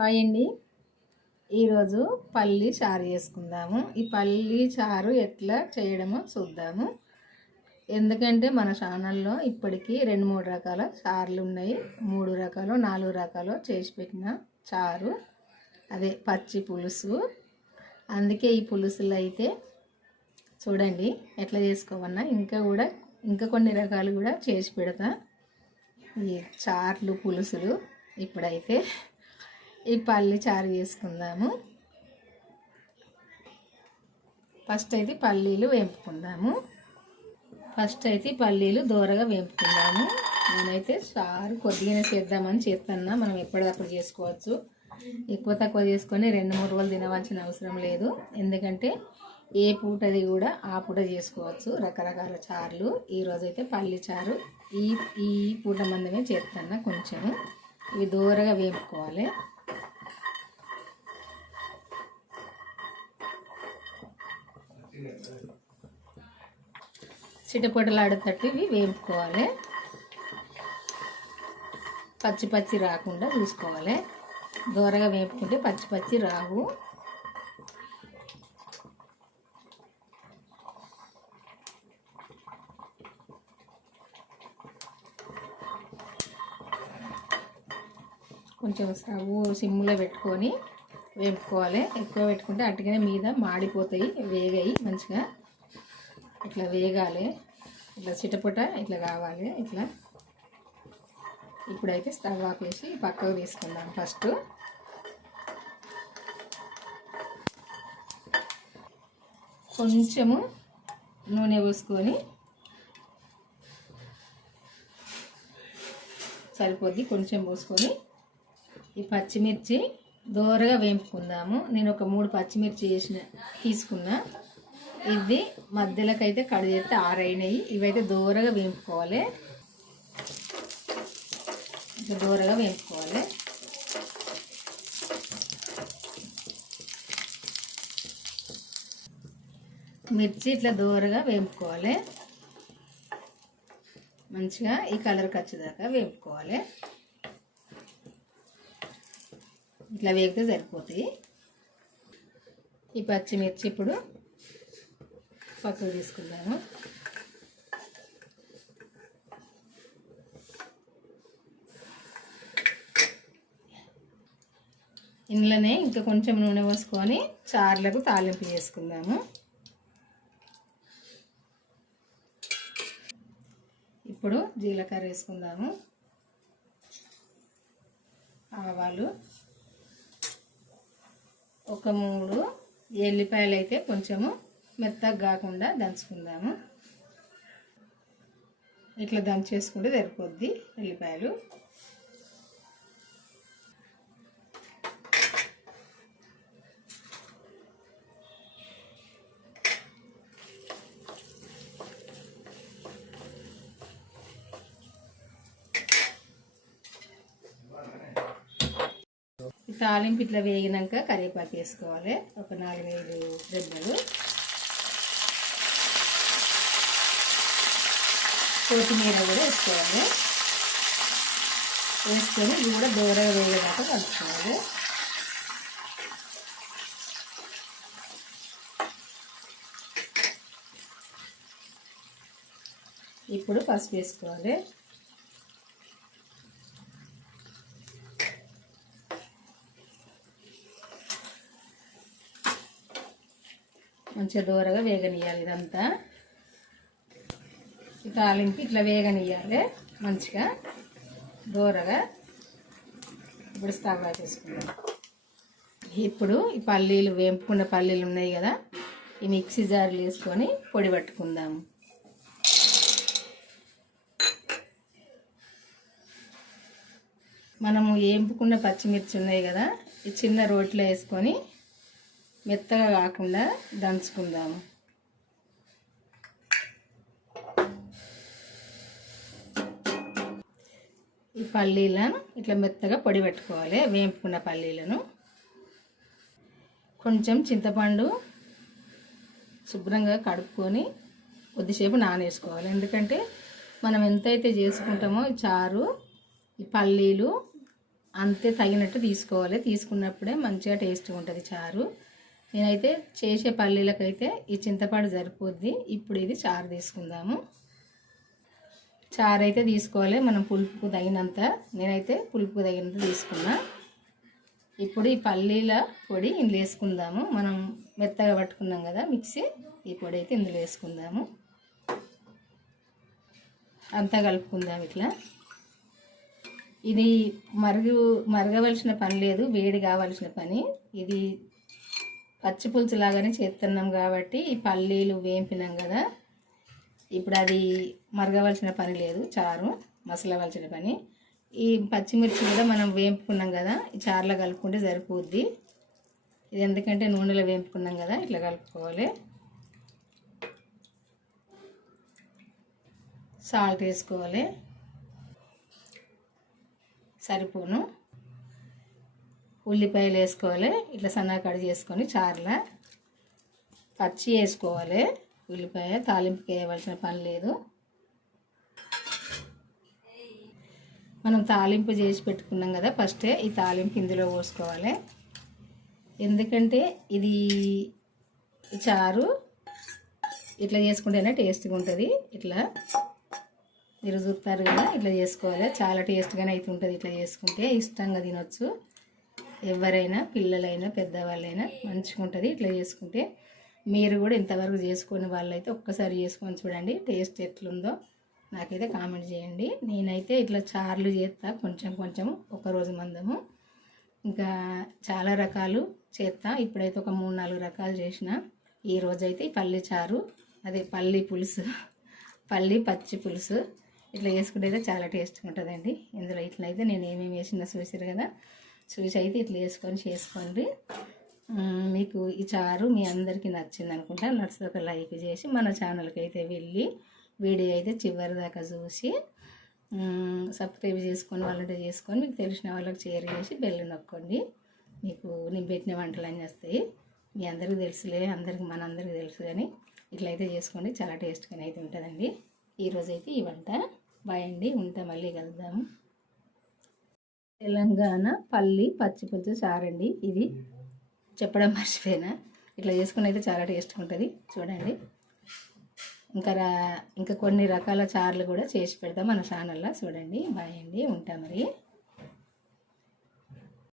Hi అండి. ఈరోజు పల్లి చారు చేసుకుందాము. ఈ పల్లి చారు ఎట్లా చేయడమో చూద్దాము. ఎందుకంటే మన ఛానల్లో ఇప్పటికీ 2-3 రకాల చారులు ఉన్నాయి. 3 రకాలు 4 రకాలు చేసి పెట్టిన చారు, అదే పచ్చి పులుసు. అందుకే ఈ పులుసులు అయితే చూడండి ఎట్లా చేసుకోవన్నా. ఇంకా కొన్ని రకాలు కూడా చేసి పెడతా. ఈ చార్లు పులుసులు ఇప్పుడైతే ఈ పల్లి చారు చేసుకుందాము. ఫస్ట్ అయితే పల్లీలు వేపుకుందాము. దోరగా వేపుకుందాము. నేనైతే చారు కొద్దిగానే చేద్దామని చేస్తున్నా. మనం ఎప్పటికప్పుడు చేసుకోవచ్చు. ఎక్కువ తక్కువ చేసుకొని 2-3 రోజులు తినవలసిన అవసరం లేదు. ఎందుకంటే ఏ పూటది కూడా ఆ పూట చేసుకోవచ్చు రకరకాల చారులు. ఈరోజైతే పల్లి చారు ఈ పూట మందమే చేస్తున్నా. కొంచెము ఇవి దోరగా వేపుకోవాలి. చిటపటలాడేటట్టు ఇవి వేపుకోవాలి. పచ్చి రాకుండా చూసుకోవాలి. దోరగా వేపుకుంటే పచ్చి రావు. కొంచెం స్టవ్ సిమ్లో పెట్టుకొని వేపుకోవాలి. ఎక్కువ పెట్టుకుంటే అట్టుగానే మీద మాడిపోతాయి. వేగాయి మంచిగా ఇట్లా వేగాలి. ఇట్లా చిటపట ఇట్లా కావాలి. ఇట్లా ఇప్పుడైతే స్టవ్ ఆపేసి పక్కకు తీసుకుందాం. ఫస్ట్ కొంచెము నూనె పోసుకొని సరిపోద్ది. కొంచెం పోసుకొని ఈ పచ్చిమిర్చి దోరగా వేపుకుందాము. నేను ఒక 3 పచ్చిమిర్చి తీసుకున్నా. ఇది మధ్యలోకి అయితే కట్ చేస్తే 6 అయినాయి. ఇవైతే దోరగా వేపుకోవాలి. దోరగా వేపుకోవాలి. మిర్చి ఇట్లా దోరగా వేపుకోవాలి. మంచిగా ఈ కలర్ వచ్చేదాకా వేపుకోవాలి. ఇట్లా వేగితే సరిపోతాయి. ఈ పచ్చిమిర్చి ఇప్పుడు పక్కకు తీసుకుందాము. ఇందులోనే ఇంకా కొంచెం నూనె పోసుకొని చార్లకు తాలింపు చేసుకుందాము. ఇప్పుడు జీలకర్ర వేసుకుందాము. ఆవాలు, ఒక 3 ఎల్లిపాయలు అయితే కొంచెము మెత్తగా కాకుండా దంచుకుందాము. ఇట్లా దంచేసుకుంటే సరిపోద్ది ఎల్లిపాయలు. తాలింపు ఇట్లా వేగినాక కరివేపాకు వేసుకోవాలి. ఒక 4-5 రెబ్బలు. కొత్తిమీర కూడా వేసుకోవాలి. వేసుకొని ఇది కూడా దూరంగా వేగేదాకా కలుపుకోవాలి. ఇప్పుడు పసుపు వేసుకోవాలి. మంచిగా దూరగా వేగనియాలి. ఇదంతా ఈ తాలింపు ఇట్లా వేగనియాలి మంచిగా దూరగా. ఇప్పుడు స్టవ్ వేసుకుందాం. ఇప్పుడు ఈ పల్లీలు వేపుకున్న పల్లీలు ఉన్నాయి కదా, ఈ మిక్సీ జార్లు వేసుకొని పొడి పట్టుకుందాము. మనము వేపుకున్న పచ్చిమిర్చి ఉన్నాయి కదా, ఈ చిన్న రోట్లో వేసుకొని మెత్తగా కాకుండా దంచుకుందాము. ఈ పల్లీలను ఇట్లా మెత్తగా పొడి పెట్టుకోవాలి. వేపుకున్న పల్లీలను కొంచెం చింతపండు శుభ్రంగా కడుక్కొని కొద్దిసేపు నానేసుకోవాలి. ఎందుకంటే మనం ఎంతైతే చేసుకుంటామో ఈ చారు, ఈ పల్లీలు అంతే తగినట్టు తీసుకోవాలి. తీసుకున్నప్పుడే మంచిగా టేస్ట్గా ఉంటుంది చారు. నేనైతే చేసే పల్లీలకైతే ఈ చింతపండు సరిపోద్ది. ఇప్పుడు ఇది చారు తీసుకుందాము. చారు అయితే తీసుకోవాలి మనం పులుపుకు తగినంత. నేనైతే పులుపుకు తగినంత తీసుకున్నా. ఇప్పుడు ఈ పల్లీల పొడి ఇందులో వేసుకుందాము. మనం మెత్తగా పట్టుకున్నాం కదా మిక్సీ, ఈ పొడి అయితే ఇందులో వేసుకుందాము. అంతా కలుపుకుందాం ఇట్లా. ఇది మరగవలసిన పని లేదు, వేడి కావాల్సిన పని. ఇది పచ్చి పులుసు లాగానే చేస్తున్నాం కాబట్టి ఈ పల్లీలు వేంపినాం కదా, ఇప్పుడు అది మరగవలసిన పని లేదు, చారు మసలవలసిన పని. ఈ పచ్చిమిర్చి కూడా మనం వేంపుకున్నాం కదా, ఈ చారులో కలుపుకుంటే సరిపోద్ది. ఇది ఎందుకంటే నూనెలో వేంపుకున్నాం కదా, ఇట్లా కలుపుకోవాలి. సాల్ట్ వేసుకోవాలి సరిపోను. ఉల్లిపాయలు వేసుకోవాలి, ఇట్లా సన్నగా కట్ చేసుకొని చారులో. పచ్చి వేసుకోవాలి ఉల్లిపాయ, తాలింపుకి వేయవలసిన పని లేదు. మనం తాలింపు చేసి పెట్టుకున్నాం కదా ఫస్టే, ఈ తాలింపు ఇందులో పోసుకోవాలి. ఎందుకంటే ఇది చారు ఇట్లా చేసుకుంటేనే టేస్ట్గా ఉంటుంది. ఇట్లా మీరు చూస్తారు కదా, ఇట్లా చేసుకోవాలి. చాలా టేస్ట్గానే అయితే ఉంటుంది. ఇట్లా చేసుకుంటే ఇష్టంగా తినొచ్చు ఎవరైనా, పిల్లలైనా పెద్దవాళ్ళైనా మంచిగా ఉంటుంది ఇట్లా చేసుకుంటే. మీరు కూడా ఇంతవరకు చేసుకునే వాళ్ళైతే ఒక్కసారి చేసుకొని చూడండి, టేస్ట్ ఎట్లుందో నాకైతే కామెంట్ చేయండి. నేనైతే ఇట్లా చార్లు చేస్తా కొంచెం కొంచెం, ఒకరోజు మందము. ఇంకా చాలా రకాలు చేస్తా. ఇప్పుడైతే ఒక 3-4 రకాలు చేసిన. ఈరోజైతే ఈ పల్లి చారు, అదే పల్లి పులుసు, పల్లి పచ్చి పులుసు ఇట్లా చేసుకుంటే అయితే చాలా టేస్ట్గా ఉంటుందండి. ఇందులో ఇట్లయితే నేను ఏమేమి వేసినా చూసారు కదా, చూసి అయితే ఇట్లా చేసుకోండి. మీకు ఈ చారు మీ అందరికీ నచ్చింది అనుకుంటా. నచ్చితే ఒక లైక్ చేసి మన ఛానల్కి అయితే వెళ్ళి వీడియో అయితే చివరి దాకా చూసి సబ్స్క్రైబ్ చేసుకొని వాళ్ళంటే చేసుకొని మీకు తెలిసిన వాళ్ళకి షేర్ చేసి బెల్ నొక్కండి. మీకు నేను పెట్టిన వంటలు అన్నీ వస్తాయి. మీ అందరికీ తెలుసులే, మనందరికీ తెలుసు, కానీ ఇట్లయితే చేసుకోండి, చాలా టేస్ట్గానే అయితే ఉంటుందండి. ఈరోజైతే ఈ వంట. బాయ్ అండి, ఉంటా, మళ్ళీ కలుద్దాము. తెలంగాణ పల్లి పచ్చి పులుసు చారండి. ఇది చెప్పడం మర్చిపోయినా. ఇట్లా చేసుకుని అయితే చాలా టేస్ట్గా ఉంటుంది చూడండి. ఇంకా కొన్ని రకాల చారులు కూడా చేసి పెడతాం మన ఛానల్లో చూడండి. బాయ్ అండి, ఉంటా మరి.